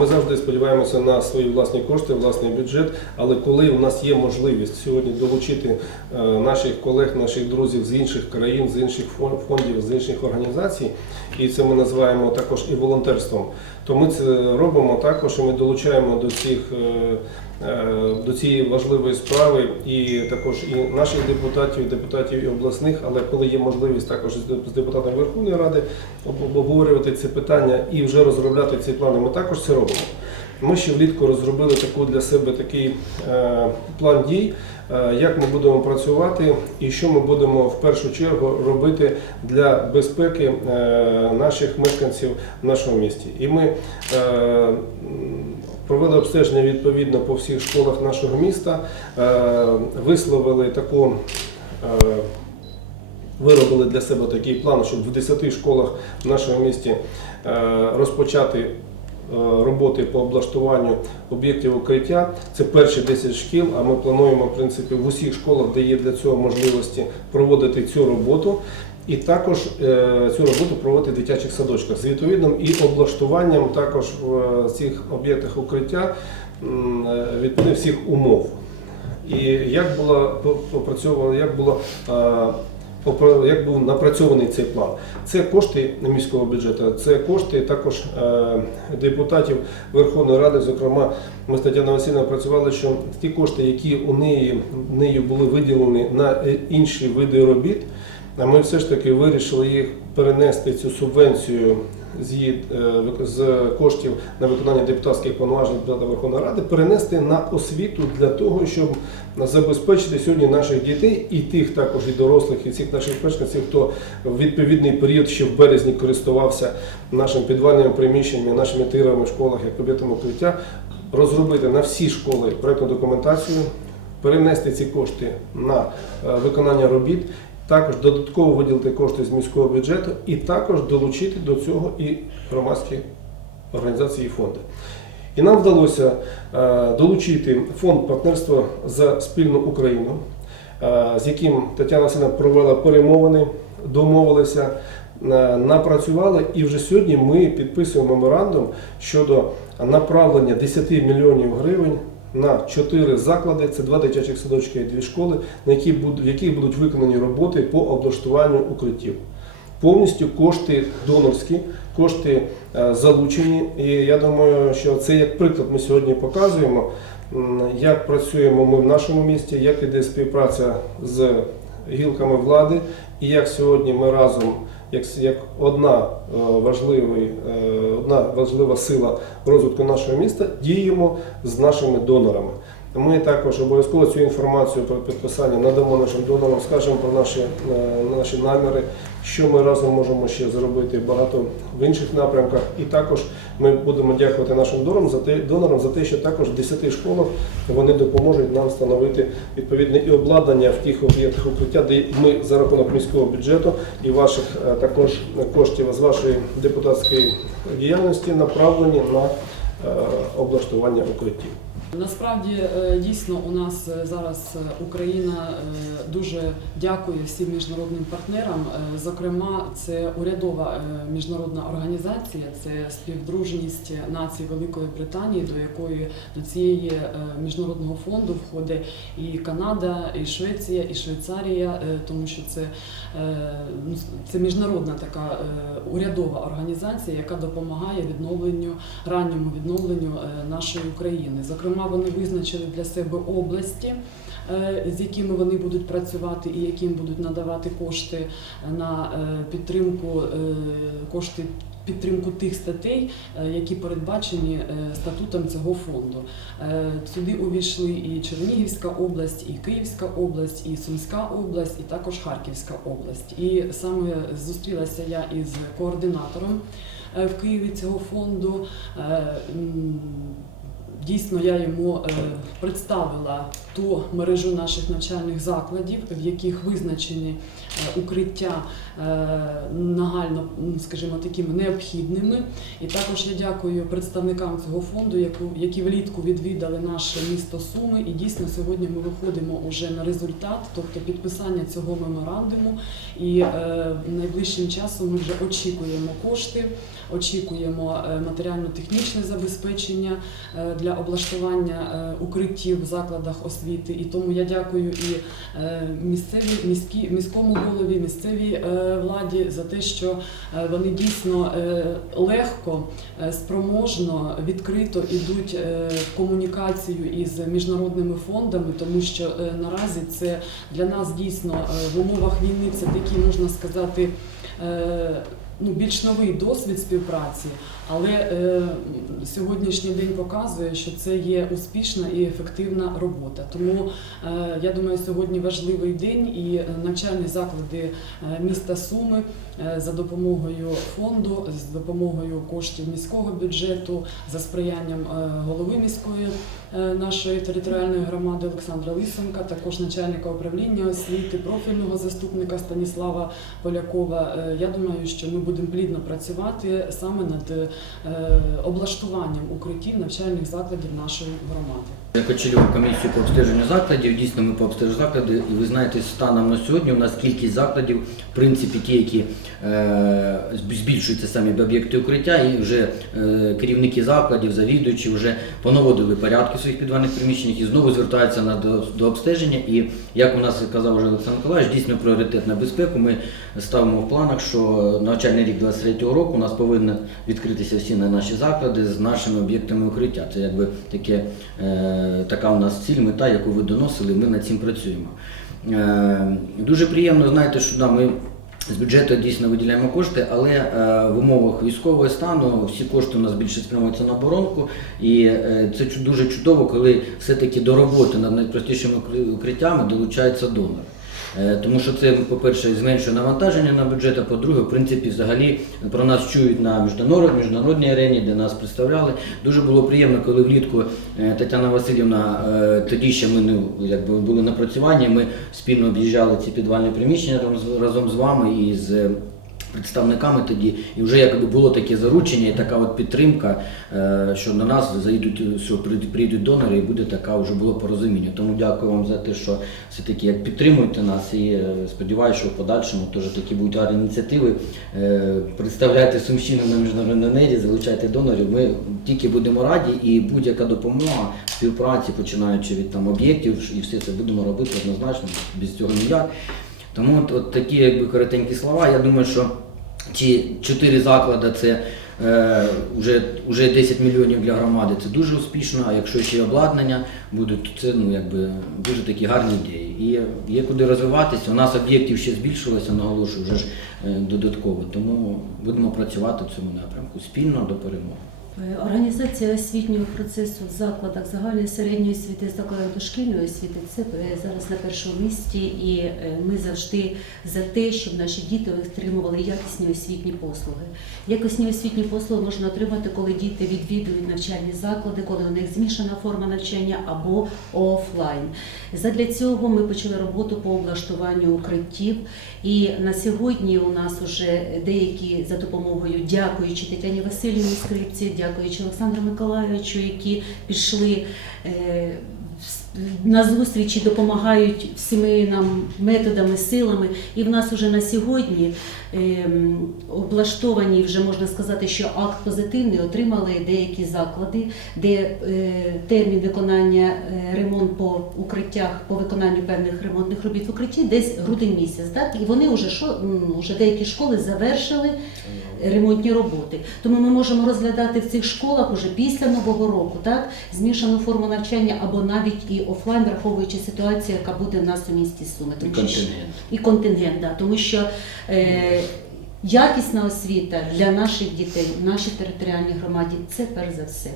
Ми завжди сподіваємося на свої власні кошти, власний бюджет. Але коли у нас є можливість сьогодні долучити е, наших колег, наших друзів з інших країн, з інших фондів, з інших організацій, і це ми називаємо також і волонтерством, то ми це робимо також. і Ми долучаємо до цих. е, е, До цієї важливої справи і також і наших депутатів, і депутатів і обласних, але коли є можливість також з депутатами Верховної Ради обговорювати ці питання і вже розробляти ці плани, ми також це робимо. Ми ще влітку розробили таку для себе такий е, план дій, е, як ми будемо працювати і що ми будемо в першу чергу робити для безпеки е, наших мешканців в нашому місті. І ми е, провели обстеження відповідно по всіх школах нашого міста, е, висловили таку. е, Виробили для себе такий план, щоб в 10 школах в нашому місті е, розпочати роботи по облаштуванню об'єктів укриття. Це перші 10 шкіл, а ми плануємо в принципі в усіх школах, де є для цього можливості, проводити цю роботу. І також е, цю роботу проводити в дитячих садочках з відповідним і облаштуванням також в е, цих об'єктах укриття е, відповідно всіх умов. І як було попрацьовано, як було е, як був напрацьований цей план? Це кошти міського бюджету, це кошти також е, депутатів Верховної Ради. Зокрема, ми з Тетяною Васильівною працювали, що ті кошти, які у неї нею були виділені на е, інші види робіт, ми все ж таки вирішили їх перенести цю субвенцію е, з коштів на виконання депутатських повноважень депутата Верховної Ради, перенести на освіту для того, щоб забезпечити сьогодні наших дітей і тих також і дорослих, і всіх наших мешканців, хто в відповідний період ще в березні користувався нашим підвальним приміщенням, нашими тирами школах як об'єктом укриття, розробити на всі школи проєктну документацію, перенести ці кошти на е, виконання робіт. Також додатково виділити кошти з міського бюджету і також долучити до цього і громадські організації і фонди. І нам вдалося е, долучити фонд партнерства за спільну Україну, е, з яким Тетяна Сина провела перемовини, домовилися, е, напрацювали, і вже сьогодні ми підписуємо меморандум щодо направлення 10 мільйонів гривень на чотири заклади, це два дитячих садочки і дві школи, на які в яких будуть виконані роботи по облаштуванню укриттів. Повністю кошти донорські, кошти е, залучені. І я думаю, що це як приклад ми сьогодні показуємо, як працюємо ми в нашому місті, як іде співпраця з гілками влади, і як сьогодні ми разом, як, як одна, е, важливий, е, одна важлива сила розвитку нашого міста, діємо з нашими донорами. Ми також обов'язково цю інформацію про підписання надамо нашим донорам, скажемо про наші, е, наші наміри, що ми разом можемо ще зробити багато в інших напрямках. І також ми будемо дякувати нашим донорам за те, донорам за те, що також в 10 школах вони допоможуть нам встановити відповідне і обладнання в тих об'єктах укриття, де ми за рахунок міського бюджету і ваших е, також коштів з вашої депутатської діяльності направлені на е, облаштування укриттів. Насправді е, дійсно у нас е, зараз е, Україна дуже дякує всім міжнародним партнерам. Зокрема, це урядова міжнародна організація, це співдружність націй Великої Британії, до якої до цієї міжнародного фонду входить і Канада, і Швеція, і Швейцарія, тому що це, ну, це міжнародна така урядова організація, яка допомагає відновленню ранньому відновленню нашої України. Зокрема, вони визначили для себе області, е, з якими вони будуть працювати і яким будуть надавати кошти на е, підтримку е, кошти. Підтримку тих статей, які передбачені статутом цього фонду. Сюди увійшли і Чернігівська область, і Київська область, і Сумська область, і також Харківська область. І саме зустрілася я із координатором в Києві цього фонду. Дійсно, я йому е, представила ту мережу наших навчальних закладів, в яких визначені е, укриття е, нагально, скажімо, такими необхідними. І також я дякую представникам цього фонду, які влітку відвідали наше місто Суми. І дійсно сьогодні ми виходимо вже на результат, тобто підписання цього меморандуму. І найближчим часом ми вже очікуємо кошти, очікуємо матеріально-технічне забезпечення е, для облаштування е, укриттів в закладах освіти. І тому я дякую і е, місцевій міській міському голові, місцевій е, владі за те, що вони дійсно легко, спроможно, відкрито йдуть в комунікацію із міжнародними фондами, тому що наразі це для нас дійсно в умовах війни це такий, можна сказати. Ну, більш новий досвід співпраці, але е, сьогоднішній день показує, що це є успішна і ефективна робота. Тому е, я думаю, сьогодні важливий день і е, навчальні заклади е, міста Суми е, за допомогою фонду, з допомогою коштів міського бюджету, за сприянням голови міської нашої територіальної громади Олександра Лисенка, також начальника управління освіти, профільного заступника Станіслава Полякова. Е, Я думаю, що ми будемо плідно працювати саме над е, облаштуванням укриттів навчальних закладів нашої громади. Як очолював комісію по обстеженню закладів, дійсно ми по обстежу заклади, і ви знаєте, станом на сьогодні у нас кількість закладів, в принципі, ті, які е, збільшуються самі об'єкти укриття, і вже е, керівники закладів, завідуючі вже понаводили порядки в своїх підвальних приміщеннях і знову звертаються на до, до обстеження. І як у нас казав вже Олександр Миколаївич, дійсно пріоритет на безпеку. Ми ставимо в планах, що навчальний рік 23-го року у нас повинні відкритися всі на наші заклади з нашими об'єктами укриття. Це якби таке, е, така у нас ціль, мета, яку ви доносили, ми над цим працюємо. Е, дуже приємно, знаєте, що да, ми з бюджету дійсно виділяємо кошти, але е, в умовах військового стану всі кошти у нас більше спрямуються на оборонку, і е, це дуже чудово, коли все-таки до роботи над найпростішими укриттями долучається донор. Тому що це, по-перше, зменшує навантаження на бюджет, а по-друге, в принципі, взагалі про нас чують на міжнародній, арені, де нас представляли. Дуже було приємно, коли влітку Тетяна Васильівна, е, тоді ще ми ну, якби були на працюванні, ми спільно об'їжджали ці підвальні приміщення разом з- вами і з е, представниками тоді, і вже якби було таке заручення і така от підтримка, е, що на нас заїдуть, що прийдуть- донори, і буде така вже було порозуміння. Тому дякую вам за те, що все таки як підтримуєте нас, і е, сподіваюся, що в подальшому теж такі будуть гарні ініціативи. Е, Представляйте Сумщину на міжнародній нері, залучайте донорів. Ми тільки будемо раді, і будь-яка допомога співпраці, починаючи від там об'єктів, і все це будемо робити однозначно, без цього ніяк. Тому от, от такі якби коротенькі слова. Я думаю, що ці чотири заклади це е, вже, вже 10 мільйонів для громади. Це дуже успішно. А якщо ще й обладнання буде, то це ну якби дуже такі гарні ідеї. І є куди розвиватися. У нас об'єктів ще збільшилося, наголошую, вже ж е, додатково. Тому будемо працювати в цьому напрямку спільно до перемоги. Е, Організація освітнього процесу в закладах загальної середньої освіти, закладах дошкільної освіти це е, зараз на першому місці, і е, ми завжди за те, щоб наші діти отримували якісні освітні послуги. Якісні освітні послуги можна отримати, коли діти відвідують навчальні заклади, коли у них змішана форма навчання або офлайн. Задля цього ми почали роботу по облаштуванню укриттів. І на сьогодні у нас вже деякі за допомогою, дякуючи Тетяні Васильівні Скрипці, дякуючи Олександру Миколайовичу, які пішли е, на зустрічі, допомагають всіми нам методами, силами. І в нас вже на сьогодні ем, облаштовані, вже можна сказати, що акт позитивний отримали деякі заклади, де е, термін виконання е, ремонт по укриттях, по виконанню певних ремонтних робіт в укритті десь грудень місяць. Так? І вони вже вже деякі школи завершили ремонтні роботи. Тому ми можемо розглядати в цих школах уже після нового року, так змішану форму навчання або навіть і офлайн, враховуючи ситуацію, яка буде в нас у місті Суми. І Тому що- контингент. і контингент, да, тому що е, якісна освіта для наших дітей в нашій територіальній громаді це перш за все.